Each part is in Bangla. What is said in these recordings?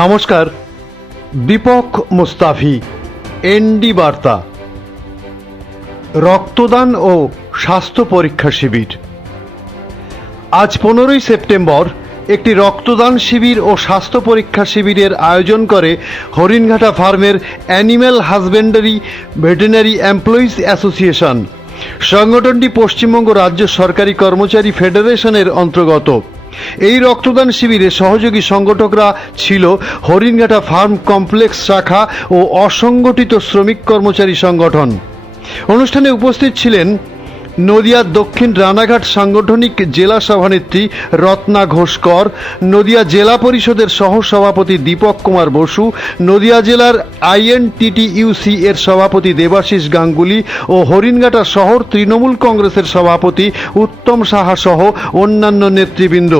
নমস্কার। দীপক মুস্তাফি, এনডি বার্তা। রক্তদান ও স্বাস্থ্য পরীক্ষা শিবির। আজ 15ই সেপ্টেম্বর একটি রক্তদান শিবির ও স্বাস্থ্য পরীক্ষা শিবিরের আয়োজন করে হরিণঘাটা ফার্মের animal husbandry veterinary employees association. সংগঠনটি পশ্চিমবঙ্গ রাজ্য সরকারি কর্মচারী ফেডারেশনের অন্তর্গত। এই রক্তদান শিবিরে সহযোগী সংগঠকরা ছিল হরিণঘাটা ফার্ম কমপ্লেক্স শাখা ও অসংগঠিত শ্রমিক কর্মচারী সংগঠন। অনুষ্ঠানে উপস্থিত ছিলেন নদিয়া দক্ষিণ রানাঘাট সাংগঠনিক জেলা সভানেত্রী রত্না ঘোষকর, নদিয়া জেলা পরিষদের সহসভাপতি দীপক কুমার বসু, নদিয়া জেলার আইএনটিটিইউসি এর সভাপতি দেবাশিস গাঙ্গুলি ও হরিণঘাটা শহর তৃণমূল কংগ্রেসের সভাপতি উত্তম সাহা সহ অন্যান্য নেতৃবৃন্দ।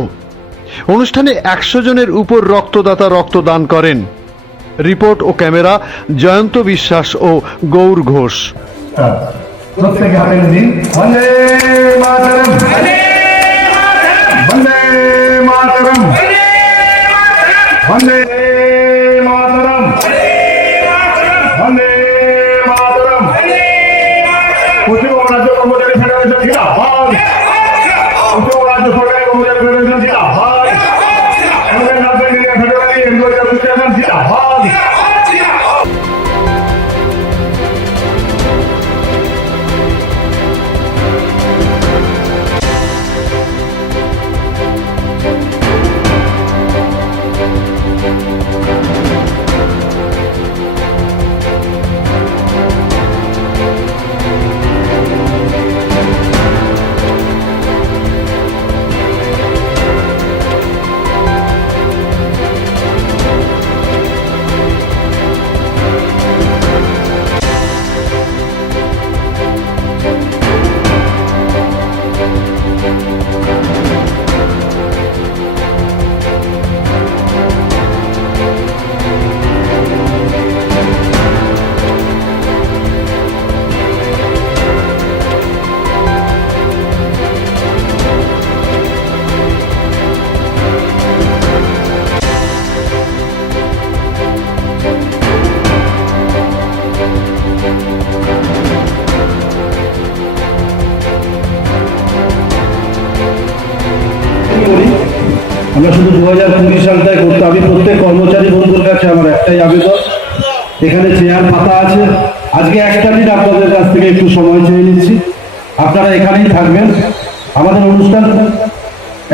অনুষ্ঠানে 100 জনের উপর রক্তদাতা রক্তদান করেন। রিপোর্ট ও ক্যামেরা জয়ন্ত বিশ্বাস ও গৌর ঘোষ। প্রত্যেকে হাতে দিন বন্দে মাতরম, বন্দে মাতরম, বন্দে মাতরম, বন্দে মাতরম। পশ্চিমবঙ্গ রাজ্য কর্মচারী ফেডারেশন জিন্দাবাদ, পশ্চিমবঙ্গ রাজ্য সরকারি কর্মচারী ফেডারেশন জিন্দাবাদ, ফেডারেল এমপ্লয়িজ অ্যাসোসিয়েশন জিন্দাবাদ। আমরা শুধু 2020 সালটাই করতে। আমি প্রত্যেক কর্মচারী বন্ধুর কাছে আমার একটাই আবেদন, এখানে চেয়ার পাতা আছে, আজকে একটা দিন আপনাদের কাছ থেকে একটু সময় চেয়ে নিচ্ছি, আপনারা এখানেই থাকবেন। আমাদের অনুষ্ঠান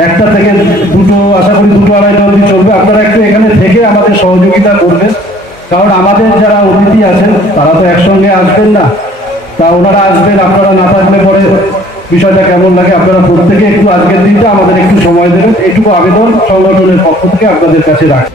1টা থেকে 2টো, আশা করি 2টো আড়াইটা অবধি চলবে। আপনারা একটু এখানে থেকে আমাদের সহযোগিতা করবেন, কারণ আমাদের যারা অতিথি আছেন তারা তো একসঙ্গে আসবেন না, তা ওনারা আসবেন, আপনারা না থাকলে পরে বিষয়টা কেমন লাগে। আপনারা প্রত্যেকে একটু আজকের দিনটা আমাদের একটু সময় দেবেন, এইটুকু আবেদন সংগঠনের পক্ষ থেকে আপনাদের কাছে রাখি।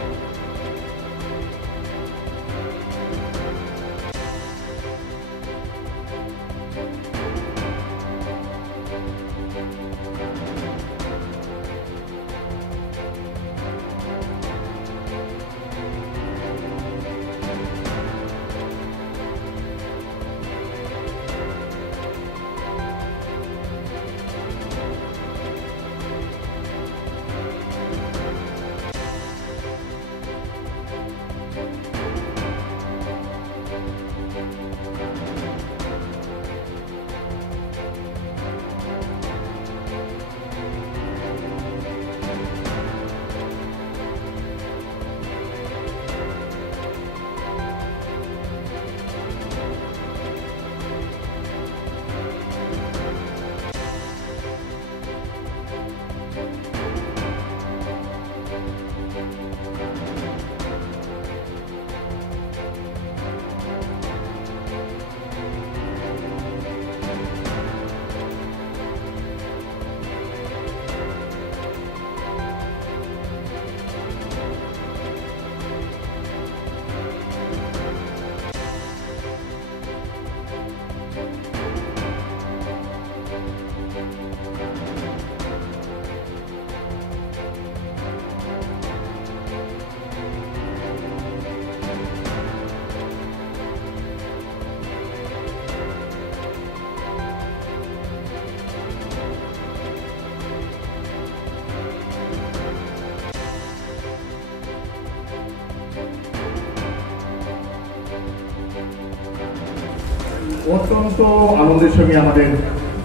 অত্যন্ত আনন্দের সঙ্গে আমাদের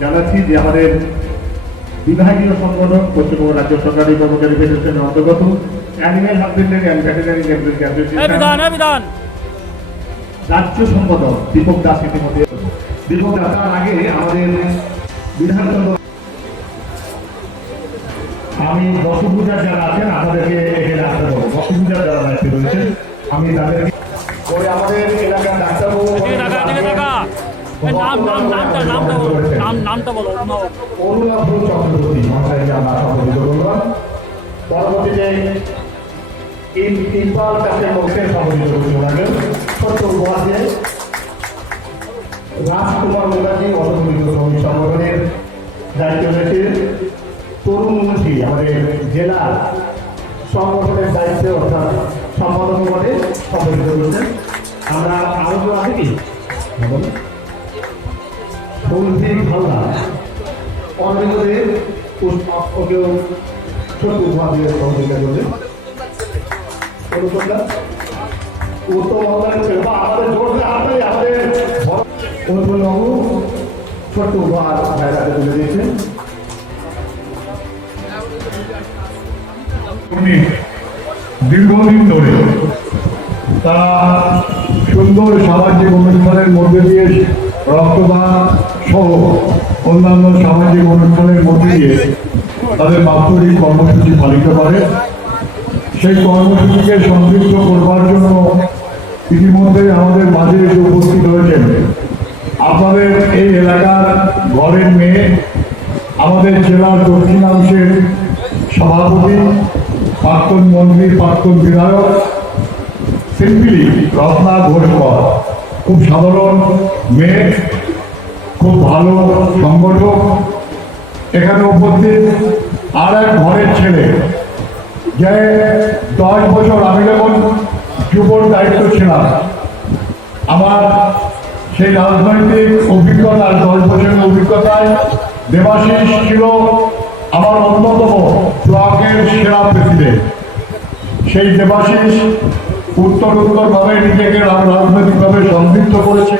জানাচ্ছি যে আমাদের বিভাগীয় সংগঠন পশ্চিমবঙ্গ রাজ্য সরকারি কর্মচারী ফেডারেশনের অন্তর্গত animal husbandry and veterinary employees association রাজ্য সম্পাদক দীপক দাস ইতিমধ্যে। দীপক দাস, তার আগে আমাদের বিধানসভা আমি বসুপূজার যারা আছেন আপনাদেরকে এখানে আসতে বলবো। বসুপূজার যারা দায়িত্বে রয়েছেন আমি তাদেরকে পরে আমাদের এলাকার ডাক্তারবাবু নামটা বলো। অরুণাভ চক্রবর্তী মহাশয়কে আমরা সম্বোধিত করলাম। পরবর্তীতে ইম্পাল চাষের পক্ষে সম্বোধিত করতে লাগে ছোট্ট উপহাসে রাজকুমার মুখার্জি অসংগঠিত শ্রমিক সংগঠনের দায়িত্ব রয়েছে। তরুণ মুন্সি আমাদের জেলার সংগঠনের দায়িত্বে অর্থাৎ সম্পাদক পদে সম্বোধিত করেছেন। আমরা আরো আছে কি সৌভিক হালদা অনিরোধের ওকেও ছোট উপহার দিয়ে সহযোগিতা করবে। উত্তম আমাদের জোরদার হাতে আমাদের বাবু ছোট্ট উপহার জায়গাতে তুলে দিয়েছেন। দীর্ঘদিন ধরে তারা সুন্দর সামাজিক অনুষ্ঠানের মধ্যে দিয়ে রক্তদান সহ অন্যান্য সামাজিক অনুষ্ঠানের মধ্যে দিয়ে তাদের বাৎসরিক কর্মসূচি পালিত করে। সেই কর্মসূচিকে সমৃদ্ধ করবার জন্য ইতিমধ্যে আমাদের মাঝে এসে উপস্থিত হয়েছেন আপনাদের এই এলাকার ঘরের মেয়ে, আমাদের জেলার দক্ষিণাংশের সভাপতি, প্রাক্তন মন্ত্রী, প্রাক্তন বিধায়ক সিম্পলি রত্না ঘোষকর। খুব সাধারণ মেয়ে, খুব ভালো সংগঠক। এখানে উপস্থিত আর এক ঘরের ছেলে, যে 10 বছর আমি যখন যুবর দায়িত্ব ছিলাম, আমার সেই রাজনৈতিক অভিজ্ঞতার 10 বছরের অভিজ্ঞতায় দেবাশিস ছিল আমার অন্যতম ব্লকের সেরা প্রেসিডেন্ট। সেই দেবাশিস উত্তরভাবে নিজেকে রাজনৈতিকভাবে সমৃদ্ধ করেছে।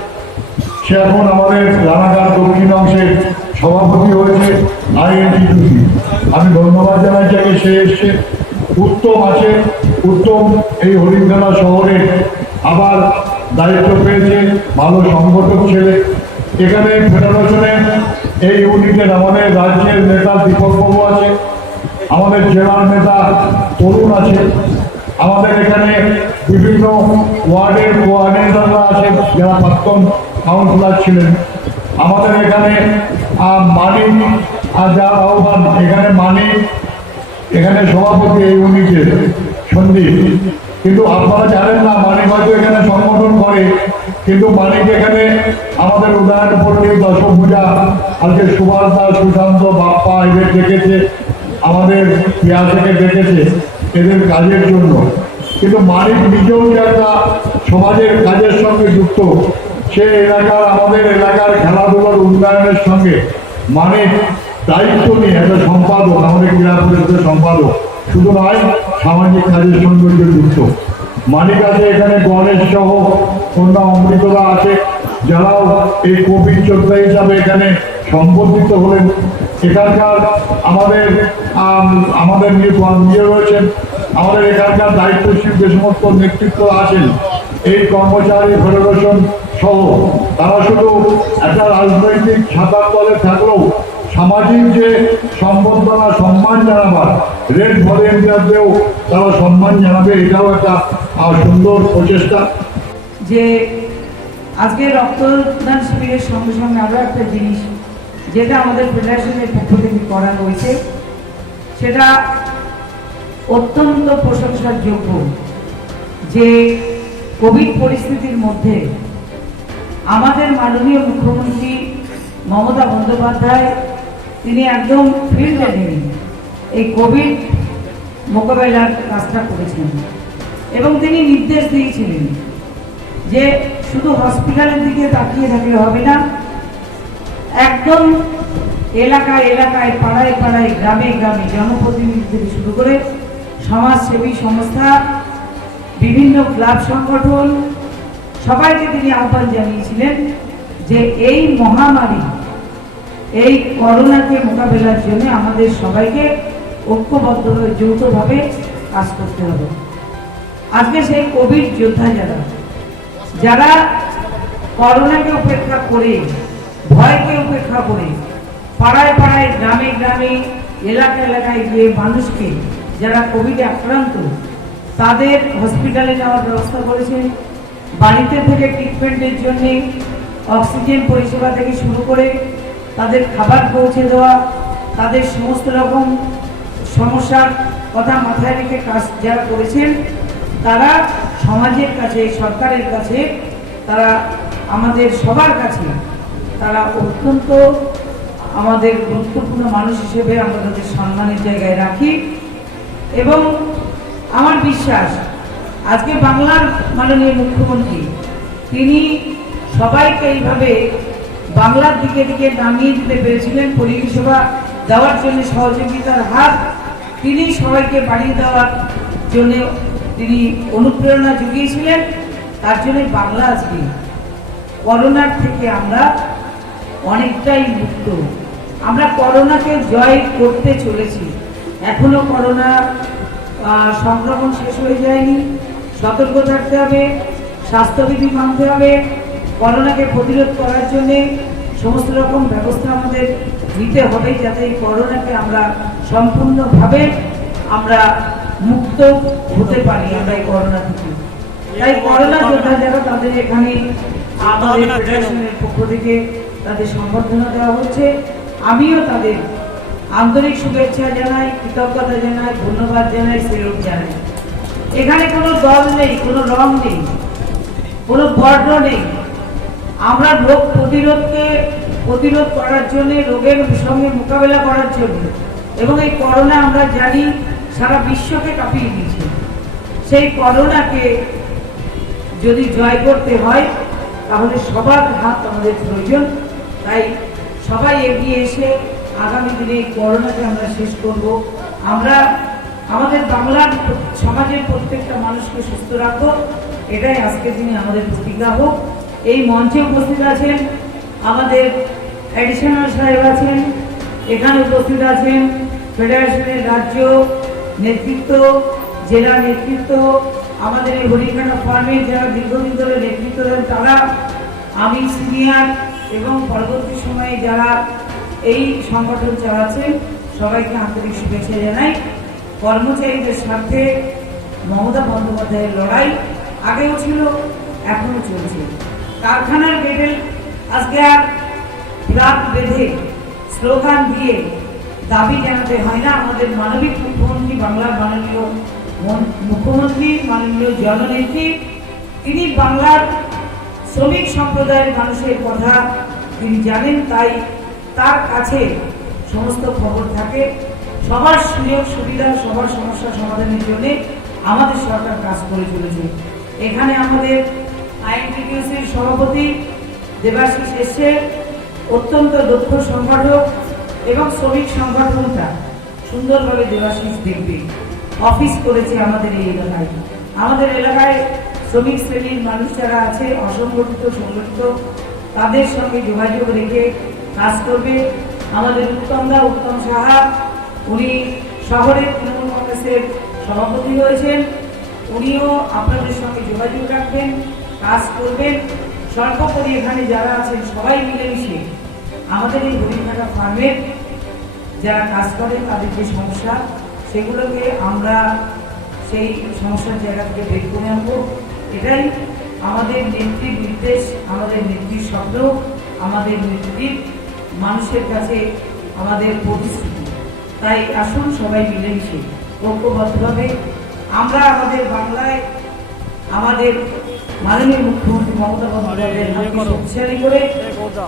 সে এখন আমাদের রানাঘাট দক্ষিণ অংশের সভাপতি হয়েছে আইএনটিটিউসি। আমি ধন্যবাদ জানাই যাকে সে এসছে। উত্তম আছে, উত্তম এই হরিণঘাটা শহরে আবার দায়িত্ব পেয়েছে, ভালো সংগঠক ছেলে। এখানে ফেডারেশনে এই ইউনিটের আমাদের রাজ্যের নেতা দীপক বাবু আছে, আমাদের জেলার নেতা তরুণ আছে, আমাদের এখানে বিভিন্ন ওয়ার্ডের কোঅর্ডিনেটররা আছেন যারা প্রাক্তন কাউন্সিলর ছিলেন। আমাদের এখানে মানিক যার আহ্বান, এখানে মানিক এখানে সভাপতি এই ইউনিটের সন্দীপ। কিন্তু আপনারা জানেন না মানিক হয়তো এখানে সংগঠন করে, কিন্তু মানিক এখানে আমাদের উদয়নপল্লী দশভূজা, আজকে সুভাষ দাস, সুশান্ত, বাপ্পা এদের ডেকেছে, আমাদের পিয়াসকে ডেকেছে এদের কাজের জন্য। কিন্তু মানিক নিজেও যে একটা সমাজের কাজের সঙ্গে যুক্ত, সে এলাকার আমাদের এলাকার খেলাধুলার উন্নয়নের সঙ্গে মানিক দায়িত্ব নিয়ে একটা সম্পাদক, আমাদের ক্রীড়া পরিষদের সম্পাদক শুধু নয়, সামাজিক কাজের সঙ্গে যুক্ত। মানিক আছে এখানে, গণেশ সহ অন্য অমৃতরা আছে যারাও এই কোভিড যোদ্ধা হিসাবে এখানে সম্বর্ধিত হলেন। এখানকার আমাদের নিয়ে রয়েছেন, আমাদের এখানকার দায়িত্বশীল যে সমস্ত নেতৃত্ব আছেন এই কর্মচারী ফেডারেশন সহ, তারা শুধু একটা রাজনৈতিক ছাতার তলে থাকলেও সামাজিক যে সম্বর্ধনা, সম্মান জানাবার রেড ভলেন্টিয়ারদেরও তারা সম্মান জানাবে, এটাও একটা সুন্দর প্রচেষ্টা। যে আজকে রক্তদান শিবিরের সঙ্গে সঙ্গে আরও একটা জিনিস যেটা আমাদের ফেডারেশনের পক্ষ থেকে করা হয়েছে, সেটা অত্যন্ত প্রশংসার যোগ্য। যে কোভিড পরিস্থিতির মধ্যে আমাদের মাননীয় মুখ্যমন্ত্রী মমতা বন্দ্যোপাধ্যায় তিনি একদম ফিল্ডে নেমে এই কোভিড মোকাবেলার কাজটা করেছেন এবং তিনি নির্দেশ দিয়েছিলেন যে শুধু হসপিটালের দিকে তাকিয়ে থাকলে হবে না, একদম এলাকায় এলাকায়, পাড়ায় পাড়ায়, গ্রামে গ্রামে জনপ্রতিনিধি থেকে শুরু করে সমাজসেবী সংস্থা, বিভিন্ন ক্লাব সংগঠন সবাইকে তিনি আহ্বান জানিয়েছিলেন যে এই মহামারী, এই করোনাকে মোকাবেলার জন্য আমাদের সবাইকে ঐক্যবদ্ধভাবে যৌথভাবে কাজ করতে হবে। আজকে সেই কোভিড যোদ্ধা যারা করোনাকে উপেক্ষা করে, ভয়কে উপেক্ষা করে পাড়ায় পাড়ায়, গ্রামে গ্রামে, এলাকায় গিয়ে মানুষকে যারা কোভিডে আক্রান্ত তাদের হসপিটালে নেওয়ার ব্যবস্থা করেছেন, বাড়িতে থেকে ট্রিটমেন্টের জন্য অক্সিজেন পরিষেবা থেকে শুরু করে তাদের খাবার পৌঁছে দেওয়া, তাদের সমস্ত রকম সমস্যার কথা মাথায় রেখে কাজ যারা করেছেন তারা সমাজের কাছে, সরকারের কাছে, তারা আমাদের সবার কাছে তারা অত্যন্ত আমাদের গুরুত্বপূর্ণ মানুষ হিসেবে আমরা তাদের সম্মানের জায়গায় রাখি। এবং আমার বিশ্বাস আজকে বাংলার মাননীয় মুখ্যমন্ত্রী তিনি সবাইকে এইভাবে বাংলার দিকে দিকে নামিয়ে দিতে পেরেছিলেন, পরিষেবা দেওয়ার জন্য সহযোগিতার হাত তিনি সবাইকে বাড়িয়ে দেওয়ার জন্য তিনি অনুপ্রেরণা জুগিয়েছিলেন। তার জন্য বাংলা আজকে করোনার থেকে আমরা অনেকটাই মুক্ত। আমরা করোনাকে জয় করতে চলেছি। এখনো করোনা সংক্রমণ শেষ হয়ে যায়নি। সতর্ক থাকতে হবে, স্বাস্থ্যবিধি মানতে হবে, করোনাকে প্রতিরোধ করার জন্যে সমস্ত রকম ব্যবস্থা আমাদের নিতে হবে যাতে এই করোনাকে আমরা সম্পূর্ণভাবে আমরা মুক্ত হতে পারি আমরা এই করোনা থেকে। তাই করোনা যোদ্ধা যারা তাদের এখানে আমাদের ফেডারেশনের পক্ষ থেকে তাদের সম্বর্ধনা দেওয়া হচ্ছে। আমিও তাদের আন্তরিক শুভেচ্ছা জানাই, কৃতজ্ঞতা জানাই, ধন্যবাদ জানাই, সেলুট জানাই। এখানে কোনো দল নেই, কোনো রং নেই, কোনো বর্ণ নেই। আমরা রোগ প্রতিরোধ করার জন্য, রোগের সঙ্গে মোকাবেলা করার জন্য, এবং এই করোনা আমরা জানি সারা বিশ্বকে কাঁপিয়ে দিয়েছে। সেই করোনাকে যদি জয় করতে হয় তাহলে সবার হাত আমাদের প্রয়োজন। তাই সবাই এগিয়ে এসে আগামী দিনে করোনাকে আমরা শেষ করব। আমরা আমাদের বাংলার সমাজের প্রত্যেকটা মানুষকে সুস্থ রাখবো, এটাই আজকের দিনে আমাদের প্রতিজ্ঞা হোক। এই মঞ্চে উপস্থিত আছেন আমাদের অ্যাডিশনাল সাহেব আছেন, এখানে উপস্থিত আছেন ফেডারেশনের রাজ্য নেতৃত্ব, জেলা নেতৃত্ব, আমাদের এই হরিণঘাটা ফার্মের যারা দীর্ঘদিন ধরে নেতৃত্ব দেন তারা, আমি সিনিয়র এবং পরবর্তী সময়ে যারা এই সংগঠন চালাচ্ছেন সবাইকে আন্তরিক শুভেচ্ছা জানাই। কর্মচারীদের স্বার্থে মমতা বন্দ্যোপাধ্যায়ের লড়াই আগেও ছিল, এখনো চলছে। কারখানার গেটে আজকে আর ফ্ল্যাগ বেঁধে স্লোগান দিয়ে দাবি জানাতে হয় না। আমাদের মানবিক মুখ্যমন্ত্রী, বাংলার মাননীয় মুখ্যমন্ত্রী, মাননীয় জননেত্রী, তিনি বাংলার শ্রমিক সম্প্রদায়ের মানুষের কথা তিনি জানেন, তাই তার কাছে সমস্ত খবর থাকে। সবার সুযোগ সুবিধা, সবার সমস্যা সমাধানের জন্য আমাদের সরকার কাজ করে চলেছে। এখানে আমাদের আইএনটিটিউসির সভাপতি দেবাশিস এসে অত্যন্ত দক্ষ সংগঠক এবং শ্রমিক সংগঠনটা সুন্দরভাবে দেবাশিস দেখবে। অফিস করেছে আমাদের এই এলাকায়। আমাদের এলাকায় শ্রমিক শ্রেণীর মানুষ যারা আছে, অসংগঠিত সংগঠিত, তাদের সঙ্গে যোগাযোগ রেখে কাজ করবে। আমাদের উত্তম সাহা, উনি শহরের তৃণমূল কংগ্রেসের সভাপতি হয়েছেন, উনিও আপনাদের সঙ্গে যোগাযোগ রাখবেন, কাজ করবেন। সর্বোপরি এখানে যারা আছেন সবাই মিলেমিশে আমাদের এই হরিণঘাটা ফার্মের যারা কাজ করে তাদের যে সমস্যা সেগুলোকে আমরা সেই সমস্যার জায়গা থেকে বের করে আনবো। এটাই আমাদের নেত্রীর নির্দেশ, আমাদের নেত্রীর শব্দ, আমাদের নেত্রীর মানুষের কাছে আমাদের প্রতিশ্রুতি। তাই আসুন সবাই মিলেমিশে ঐক্যবদ্ধভাবে আমরা আমাদের বাংলায় আমাদের মাননীয় মুখ্যমন্ত্রী মমতা বন্দ্যোপাধ্যায়ের হাতকে শক্তিশালী করে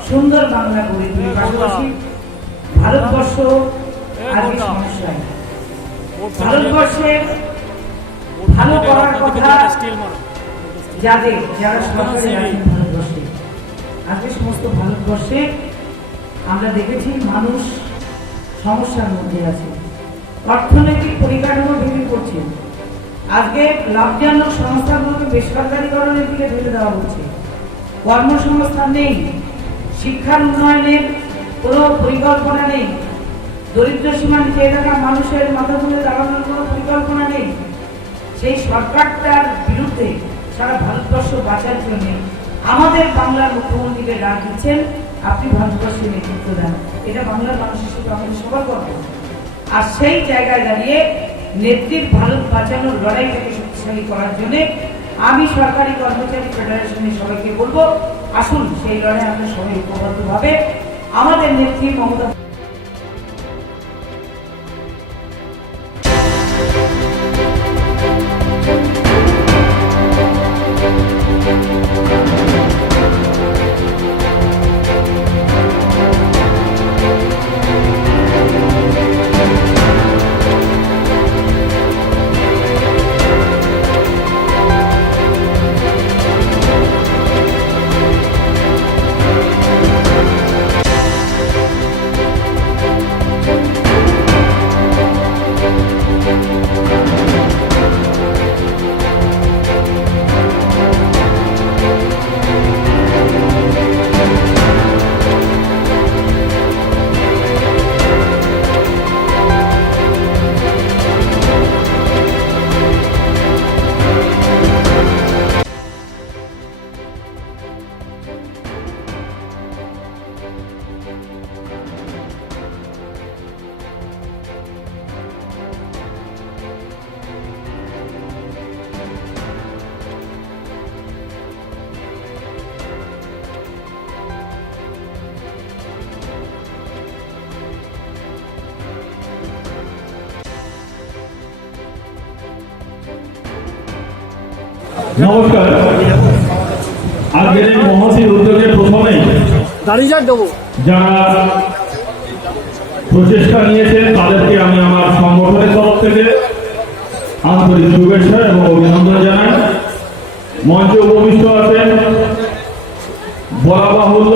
সুন্দর বাংলা গড়ে তুলি। পাশাপাশি ভারতবর্ষ আজকে সমস্যায়, ভারতবর্ষের ভালো করার কথা যারা সরকারে আছেন ভারতবর্ষে, আজকে সমস্ত ভারতবর্ষে আমরা দেখেছি মানুষ সমস্যার মধ্যে আছে, অর্থনৈতিক পরিকাঠামো ভেঙে পড়ছে। আজকে লাভজনক সংস্থাগুলোকে বেসরকারীকরণের দিকে ঢেলে দেওয়া হচ্ছে, কর্মসংস্থান নেই, শিক্ষার উন্নয়নের কোনো পরিকল্পনা নেই, দরিদ্র সীমা নিচে থাকা মানুষের মাথা তুলে দাঁড়ানোর কোনো পরিকল্পনা নেই। সেই সরকারটার বিরুদ্ধে সারা ভারতবর্ষ বাঁচার জন্য আমাদের বাংলার মুখ্যমন্ত্রীকে ডাক দিচ্ছেন, আপনি ভারতবর্ষের নেতৃত্ব দেন। এটা বাংলার মানুষের সাথে আমাদের সবার গর্ব। আর সেই জায়গায় দাঁড়িয়ে নেত্রীর ভারত বাঁচানোর লড়াইটাকে শক্তিশালী করার জন্য আমি সরকারি কর্মচারী ফেডারেশনের সবাইকে বলবো, আসুন সেই লড়াই আমরা সবাই ঐক্যবদ্ধভাবে আমাদের নেত্রী মমতা নমস্কার। আজকের এই মহতী উদ্যোগে প্রথমেই যারা প্রচেষ্টা নিয়েছেন তাদেরকে আমি আমার সংগঠনের তরফ থেকে আন্তরিক শুভেচ্ছা এবং অভিনন্দন জানাই। মঞ্চে উপবিষ্ট আছেন বলা বাহুল্য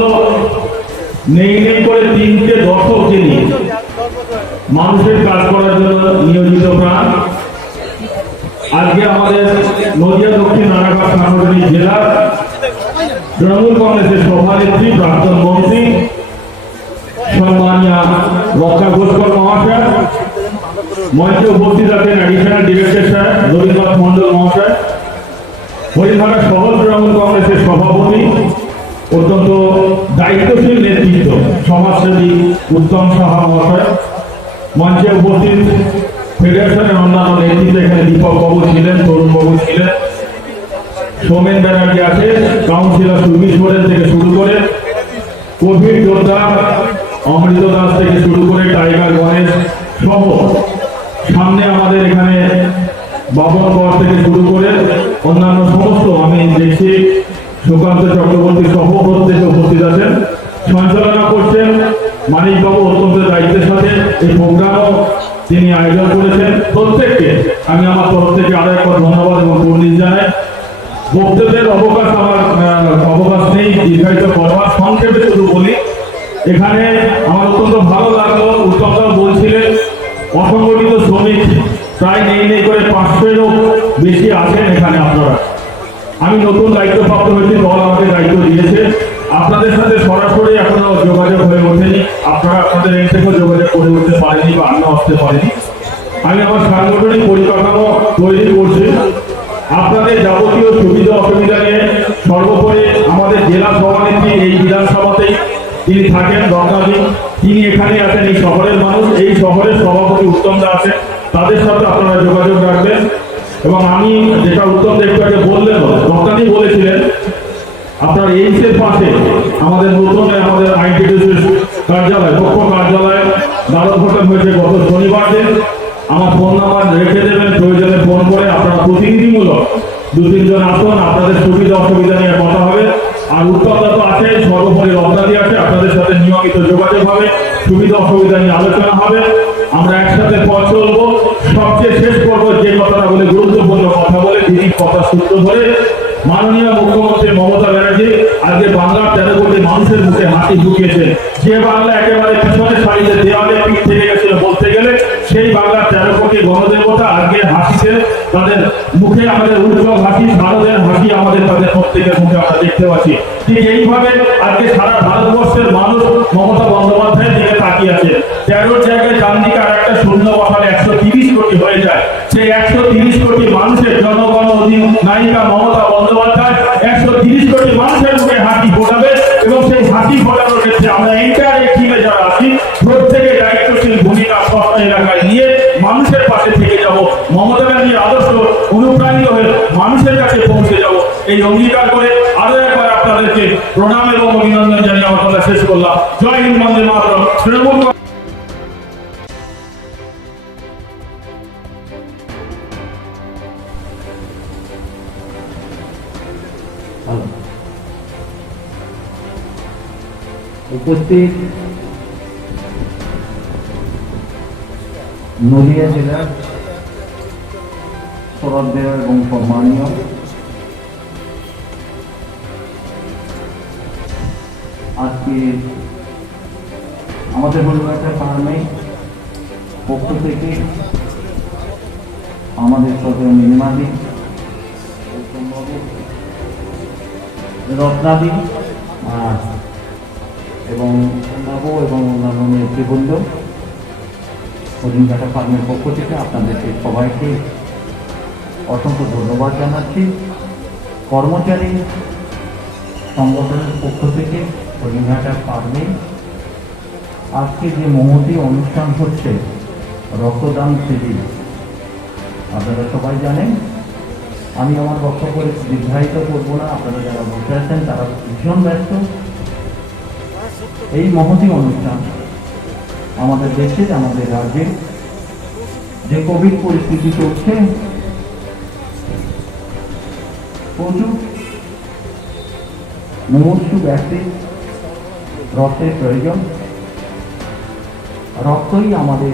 নেই নেই করে 3টে দর্শক যিনি মানুষের কাজ করার জন্য নিয়োজিত প্রাণ। আজকে আমাদের নদিয়া দক্ষিণ রানাঘাট সাংগঠনিক জেলার তৃণমূল কংগ্রেসের সভানেত্রী প্রাক্তন মন্ত্রী সম্মানীয় রক্ষা ঘোষকর মহাশয়, মঞ্চে উপস্থিত আছেন অ্যাডিশনাল ডিরেক্টর সাহেব রবীন্দ্রনাথ মন্ডল মহাশয়, হরিণঘাটা শহর তৃণমূল কংগ্রেসের সভাপতি, অত্যন্ত দায়িত্বশীল নেতৃত্ব সমাজসেবী উত্তম সাহা মহাশয়, মঞ্চে উপস্থিত ফেডারেশনের অন্যান্য নেতৃত্ব, এখানে দীপক বাবু ছিলেন, তরুণ বাবু ছিলেন, সোমেন ব্যানার্জি আছে, কাউন্সিলর সুরভি সোরেন থেকে শুরু করে কোভিড যোদ্ধা অমৃত দাস থেকে শুরু করে টাইগার গণেশ সহ সামনে আমাদের এখানে বাবন গড় থেকে শুরু করে অন্যান্য সমস্ত আমি দেখছি সুকান্ত চক্রবর্তী সহ প্রত্যেকে উপস্থিত আছেন। সঞ্চালনা করছেন মানিকবাবু, অত্যন্ত দায়িত্বের সাথে এই প্রোগ্রামও তিনি আয়োজন করেছেন। প্রত্যেককে আমি আমার তরফ থেকে আরো একবার ধন্যবাদ এবং কুর্নিশ জানাই। বক্তব্যের অবকাশ নেই দীর্ঘায়িত করবার, সংক্ষেপে শুধু বলি, এখানে আমার অত্যন্ত ভালো লাগলো উত্তমদা বলছিলেন অসংগঠিত শ্রমিক প্রায় নেই করে 500-এরও বেশি আছেন এখানে আপনারা। আমি নতুন দায়িত্বপ্রাপ্ত হয়েছি, দল আমাকে দায়িত্ব দিয়েছে, আপনাদের সাথে সরাসরি এখনো যোগাযোগ হয়ে ওঠেনি, আপনারা আপনাদের এর থেকেও যোগাযোগ করে উঠতে পারেনি বা আমরা আসতে পারিনি। আমি আমার সাংগঠনিক পরিকাঠামো তৈরি করছি, আপনাদের যাবতীয় সুবিধা অসুবিধা নিয়ে সর্বোপরি আমাদের জেলা সভানেত্রী এই বিধানসভাতেই তিনি থাকেন, দরকারি তিনি এখানে আছেন, এই শহরের মানুষ, এই শহরের সভাপতি উত্তমদা আছে, তাদের সাথে আপনারা যোগাযোগ রাখবেন। এবং আমি যেটা উত্তম একটু আগে বললেন, দরকারি বলেছিলেন আপনার এইচের পাশে আমাদের নতুন আমাদের আইনটিডিসি কার্যালয় মুখ্য কার্যালয় দ্বারোদ্ঘাটন হয়েছে গত শনিবার দিন। আমার ফোন নাম্বার রেখে দেবেন, প্রয়োজনে ফোন করে আপনারা প্রতিনিধিমূলক 2-3 জন আসুন, আপনাদের সুবিধা অসুবিধা নিয়ে কথা হবে। আর উত্তরদা তো আছে, সর্বোপরি রত্নাদি আছে, আপনাদের সাথে নিয়মিত যোগাযোগ হবে, সুবিধা অসুবিধা নিয়ে আলোচনা হবে, আমরা একসাথে পথ চলবো। সবচেয়ে শেষ করবো যে কথাটা বলে, গুরুত্বপূর্ণ কথা বলে, তিনি কথা সূত্র ধরে মাননীয় মুখ্যমন্ত্রী মমতা ব্যানার্জি আজকে বাংলার 13 কোটি মানুষের মুখে হাসি ঢুকিয়েছে। যে বাংলা একেবারে পিছনের সারিতে দেওয়ালে পিঠ থেকে গেছিল বলতে গেলে, সেই বাংলার 13 কোটি গণদেবতা আজকে হাসিতে, তাদের মুখে আমাদের উজ্জ্বল হাসি, শারদের হাসি আমাদের তাদের প্রত্যেকের মুখে আমরা দেখতে পাচ্ছি। ঠিক এইভাবে আজকে সারা ভারতবর্ষের মানুষ মমতা বন্দ্যোপাধ্যায়ের দিকে তাকিয়ে আছে। 13 জায়গায় ডান দিকে আর একটা শূন্য বসালে 130 কোটি হয়ে যায়। সেই 130 কোটি মানুষের জনগণ অধিনায়িকা মমতা বন্দ্যোপাধ্যায় 130 কোটি মানুষের মুখে হাসি ফোটাবে এবং সেই হাসি ফোটানোর ক্ষেত্রে আমরা এন্টার টিমে যারা আছি প্রত্যেকে দায়িত্বশীল ভূমিকা সব এলাকায় নিয়ে মানুষের পাশে থেকে যাব, মমতা ব্যানার্জির আদর্শ অনুপ্রাণিত হয়ে মানুষের কাছে পৌঁছে যাব, এই অঙ্গীকার করে আরো একবার আপনাদেরকে প্রণাম এবং অভিনন্দন জানিয়ে আমার কথা শেষ করলাম। জয় হিন্দ, বন্দে মাতরম। তৃণমূল উপস্থিত নদিয়া জেলার শ্রদ্ধেয় এবং সম্মানীয় আজকে আমাদের হরিণঘাটা ফার্মে পক্ষ থেকে আমাদের শ্রদ্ধেয় মিনিমাদি, রত্নাদি এবং নব এবং অন্যান্য নেতৃবৃন্দ হরিণঘাটা ফার্মের পক্ষ থেকে আপনাদেরকে সবাইকে অসংখ্য ধন্যবাদ জানাচ্ছি। কর্মচারী সংগঠনের পক্ষ থেকে হরিণঘাটা ফার্মে আজকে যে মহতী অনুষ্ঠান হচ্ছে রক্তদান শিবির, আপনারা সবাই জানেন। আমি আমার বক্তব্য দীর্ঘায়িত করবো না, আপনারা যারা বসে আছেন তারা ভীষণ ব্যস্ত। এই মহতী অনুষ্ঠান আমাদের দেশে, আমাদের রাজ্যে যে কোভিড পরিস্থিতি চলছে, প্রচুর মুমূর্ষু ব্যক্তি রক্তের প্রয়োজন। রক্তই আমাদের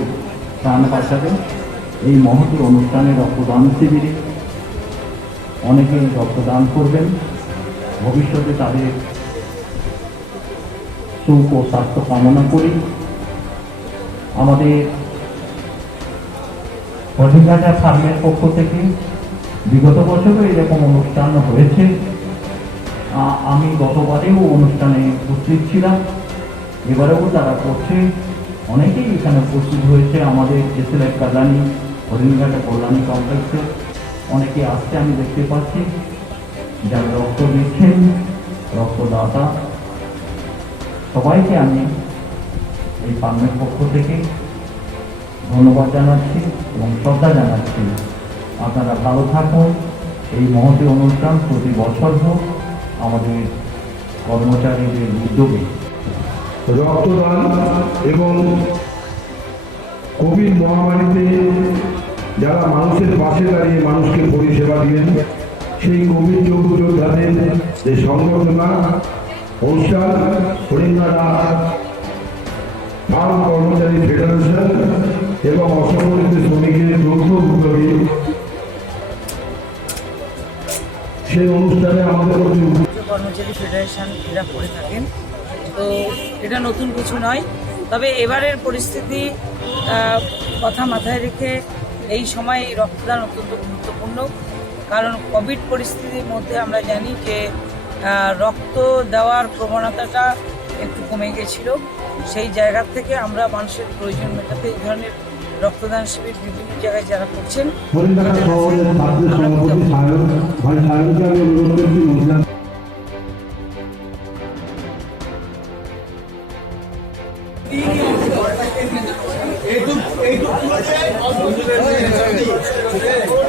প্রাণ বাঁচাবে। এই মহতী অনুষ্ঠানে রক্তদান শিবিরে অনেকেই রক্তদান করবেন। ভবিষ্যতে তাদের সুখ ও স্বাস্থ্য কামনা করি। আমাদের হরিণঘাটা ফার্মের পক্ষ থেকে বিগত বছরও এরকম অনুষ্ঠান হয়েছে। আমি গতবারেও অনুষ্ঠানে উপস্থিত ছিলাম, এবারেও তারা করছে। অনেকেই এখানে উপস্থিত হয়েছে। আমাদের এসএলএফ কল্যাণী হরিণঘাটা কল্যাণী কমপ্লেক্সের অনেকে আসছে আমি দেখতে পাচ্ছি, যারা রক্ত দিচ্ছেন, রক্তদাতা সবাইকে আমি এই ফার্মের পক্ষ থেকে ধন্যবাদ জানাচ্ছি এবং শ্রদ্ধা জানাচ্ছি। আপনারা ভালো থাকুন। এই মহতী অনুষ্ঠান প্রতি বছর হোক আমাদের কর্মচারীদের উদ্যোগে। রক্তদান এবং কোভিড মহামারীতে যারা মানুষের পাশে দাঁড়িয়ে মানুষকে পরিষেবা দিলেন, সেই কোভিড যোদ্ধাদের যে সংগঠনা অনুষ্ঠান হরিণঘাটা ফার্ম কর্মচারী ফেডারেশন এবং অসংগঠিত শ্রমিকের যৌথ উদ্যোগে সেই অনুষ্ঠানে আমাদের কর্মচারী ফেডারেশন এরা করে থাকেন। তো এটা নতুন কিছু নয়, তবে এবারের পরিস্থিতি কথা মাথায় রেখে এই সময় রক্তদান অত্যন্ত গুরুত্বপূর্ণ। কারণ কোভিড পরিস্থিতির মধ্যে আমরা জানি যে রক্ত দেওয়ার প্রবণতাটা একটু কমে গেছিল। সেই জায়গা থেকে আমরা মানুষের প্রয়োজন মেটাতে এই ধরনের রক্তদান শিবির বিভিন্ন জায়গায় যারা করছেন এই